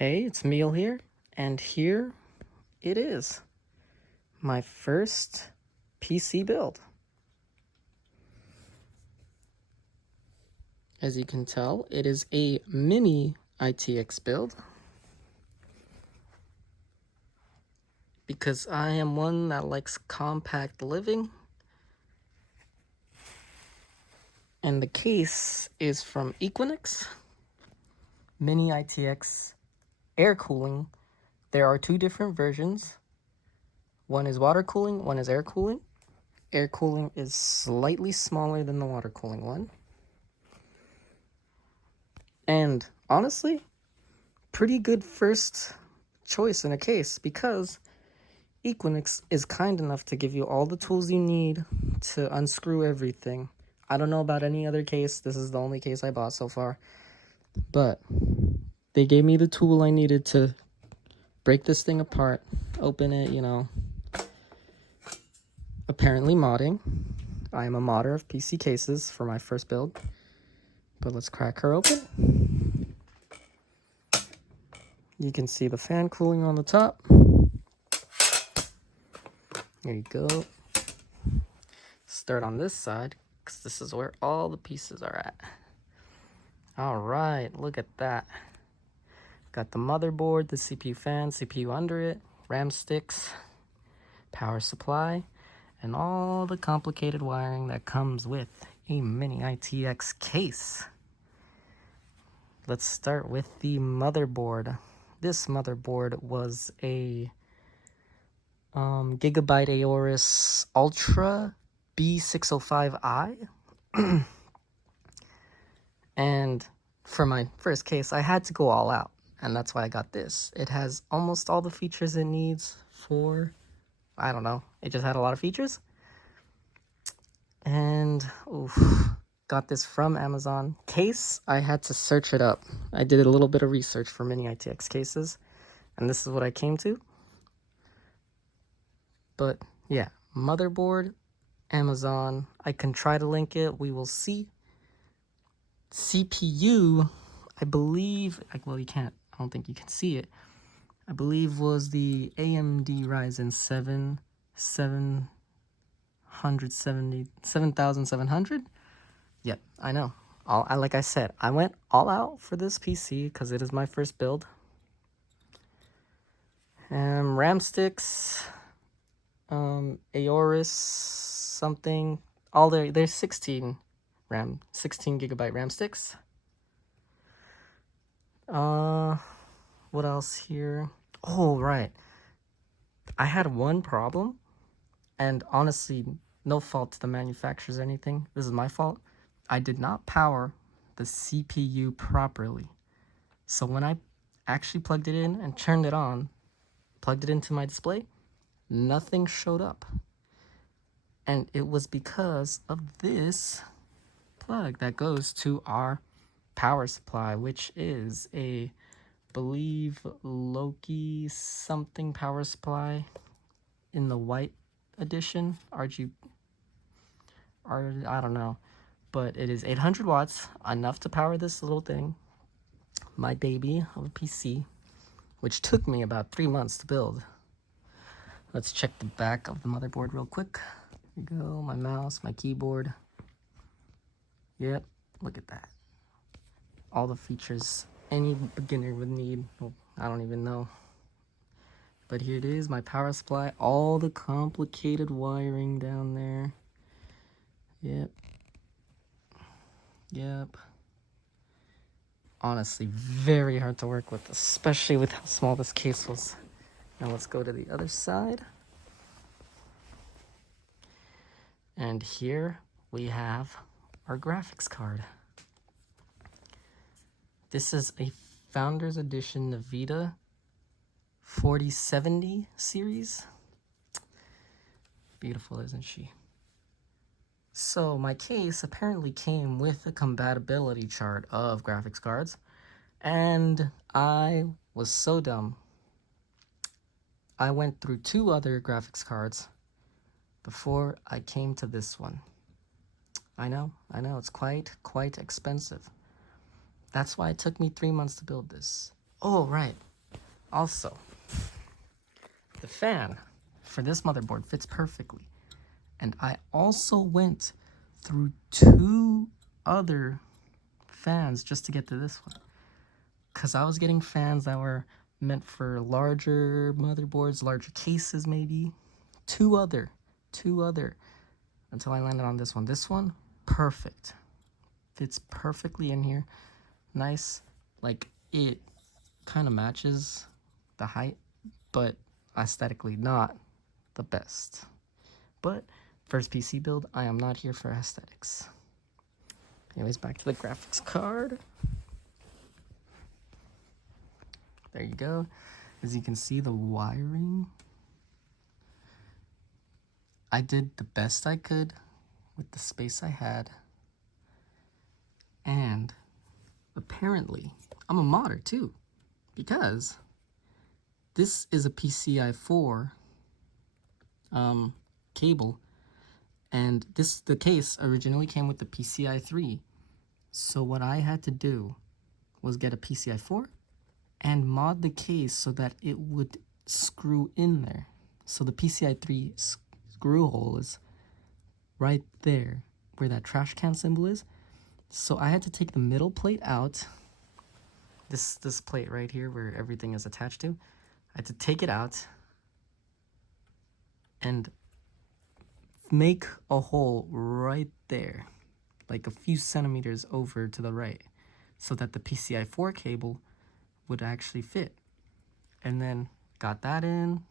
Hey, it's Meal here, and here it is, my first PC build. As you can tell, it is a Mini-ITX build, because I am one that likes compact living, and the case is from IQUINOX, Mini-ITX air cooling. There are two different versions. One is water cooling, one is air cooling. Air cooling is slightly smaller than the water cooling one. And honestly, pretty good first choice in a case, because IQUINOX is kind enough to give you all the tools you need to unscrew everything. I don't know about any other case. This is the only case I bought so far. But they gave me the tool I needed to break this thing apart, open it, Apparently modding. I am a modder of PC cases for my first build. But let's crack her open. You can see the fan cooling on the top. There you go. Start on this side, because this is where all the pieces are at. All right, look at that. Got the motherboard, the CPU fan, CPU under it, RAM sticks, power supply, and all the complicated wiring that comes with a Mini-ITX case. Let's start with the motherboard. This motherboard was a GIGABYTE AORUS Ultra B605i. And for my first case, I had to go all out, and that's why I got this. It has almost all the features it needs for, I don't know, it just had a lot of features. And got this from Amazon. Case, I had to search it up. I did a little bit of research for Mini-ITX cases, and this is what I came to. But yeah, motherboard, Amazon. I can try to link it. We will see. CPU, I believe, well, you can't, I don't think you can see it. I believe was the AMD Ryzen 7700. Yep, I know. Like I said, I went all out for this PC because it is my first build. RAM sticks, AORUS something. There's 16 gigabyte RAM sticks. What else here? Oh, right. I had one problem, and honestly, no fault to the manufacturers or anything. This is my fault. I did not power the CPU properly. So when I actually plugged it in and turned it on, plugged it into my display, nothing showed up. And it was because of this plug that goes to our power supply, which is a, believe, Loki something power supply in the white edition, I don't know, but it is 800 watts, enough to power this little thing, my baby of a PC, which took me about 3 months to build. Let's check the back of the motherboard real quick. Here we go, my mouse, my keyboard. Yep, look at that. All the features any beginner would need. Well, I don't even know. But here it is, my power supply, all the complicated wiring down there. Yep. Honestly, very hard to work with, especially with how small this case was. Now let's go to the other side. And here we have our graphics card. This is a Founders Edition NVIDIA 4070 series. Beautiful, isn't she? So my case apparently came with a compatibility chart of graphics cards, and I was so dumb. I went through 2 other graphics cards before I came to this one. I know, it's quite expensive. That's why it took me 3 months to build this. Oh, right. Also, the fan for this motherboard fits perfectly. And I also went through 2 other fans just to get to this one. Because I was getting fans that were meant for larger motherboards, larger cases maybe. 2 other, until I landed on this one. This one, perfect. Fits perfectly in here. Nice. Like, it kind of matches the height, but aesthetically not the best. But first PC build, I am not here for aesthetics. Anyways, back to the graphics card. There you go. As you can see, the wiring, I did the best I could with the space I had. And apparently, I'm a modder too, because this is a PCI 4 cable, and the case originally came with the PCI 3. So what I had to do was get a PCI 4 and mod the case so that it would screw in there. So the PCI 3 screw hole is right there where that trash can symbol is. So I had to take the middle plate out. This plate right here where everything is attached to. I had to take it out and make a hole right there, like a few centimeters over to the right, so that the PCI 4 cable would actually fit. And then got that in,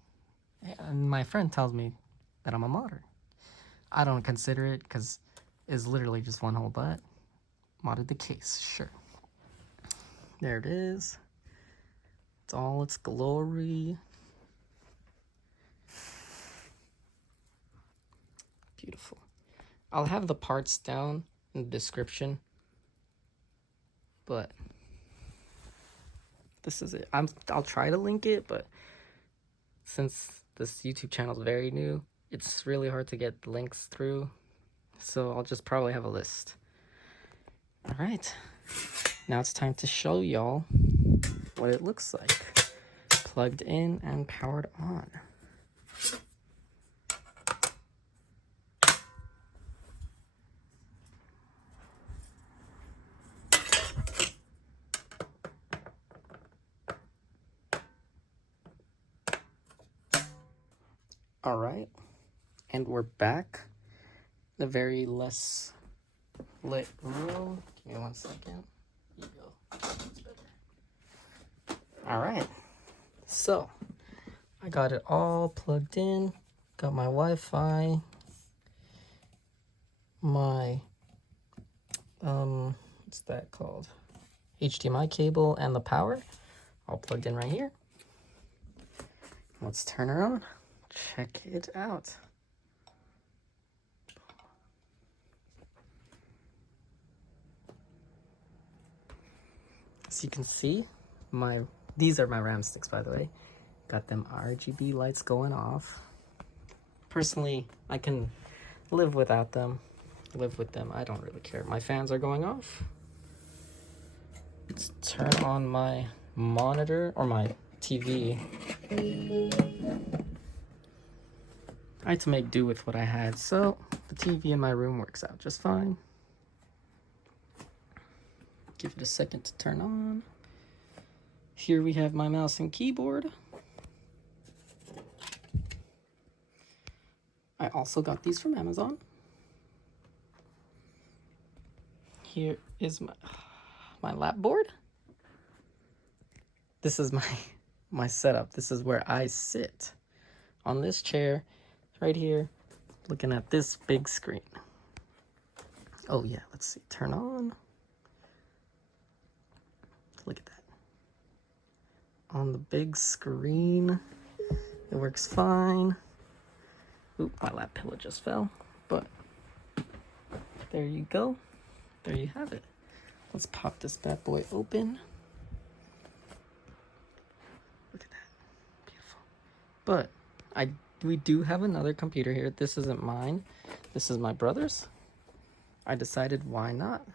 and my friend tells me that I'm a modder. I don't consider it because it's literally just one hole, but modded the case, sure. There it is. It's all its glory. Beautiful. I'll have the parts down in the description, but this is it. I'll try to link it, but since this YouTube channel is very new, it's really hard to get links through, so I'll just probably have a list. All right, now it's time to show y'all what it looks like plugged in and powered on. All right, and we're back in a very less lit room. Give me 1 second. Here you go. That's better. All right, so I got it all plugged in. Got my Wi-Fi, my what's that called? HDMI cable, and the power all plugged in right here. Let's turn her on. Check it out. As you can see, these are my RAM sticks, by the way. Got them RGB lights going off. Personally, I can live without them. Live with them. I don't really care. My fans are going off. Let's turn on my monitor or my TV. I had to make do with what I had, so the TV in my room works out just fine. Give it a second to turn on. Here we have my mouse and keyboard. I also got these from Amazon. Here is my lap board. This is my setup. This is where I sit on this chair right here, looking at this big screen. Oh yeah, let's see, turn on. Look at that. On the big screen, it works fine. Oop, my lap pillow just fell, but there you go. There you have it. Let's pop this bad boy open. Look at that, beautiful. But we do have another computer here. This isn't mine. This is my brother's. I decided why not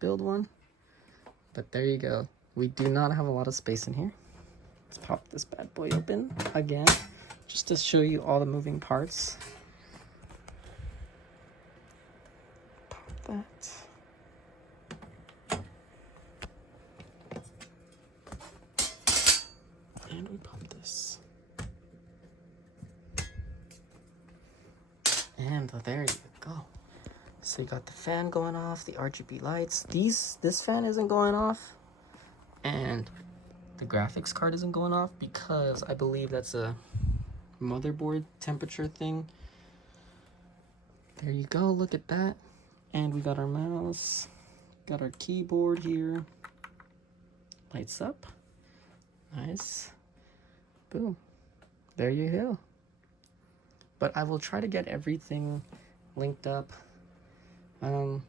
build one. But there you go. We do not have a lot of space in here. Let's pop this bad boy open again, just to show you all the moving parts. Pop that. And we pop this. And there you go. So you got the fan going off, the RGB lights. This fan isn't going off, and the graphics card isn't going off because I believe that's a motherboard temperature thing. There you go, look at that. And we got our mouse, got our keyboard here. Lights up. Nice. Boom. There you go. But I will try to get everything linked up. Oh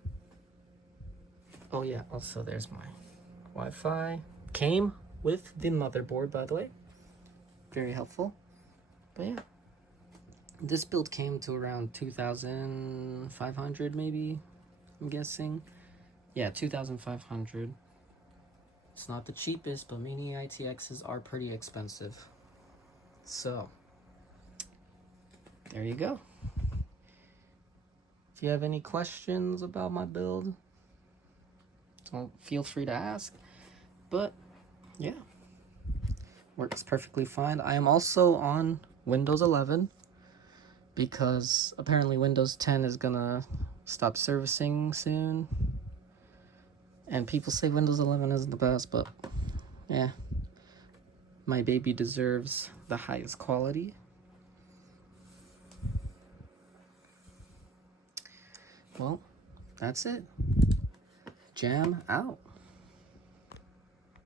yeah, also there's my Wi-Fi. Came with the motherboard, by the way. Very helpful. But yeah, this build came to around 2,500 maybe, I'm guessing. Yeah, 2,500. It's not the cheapest, but Mini-ITXs are pretty expensive. So, there you go. If you have any questions about my build, don't feel free to ask. But yeah, works perfectly fine. I am also on Windows 11 because apparently Windows 10 is gonna stop servicing soon. And people say Windows 11 isn't the best, but yeah, my baby deserves the highest quality. Well, that's it. Jam out.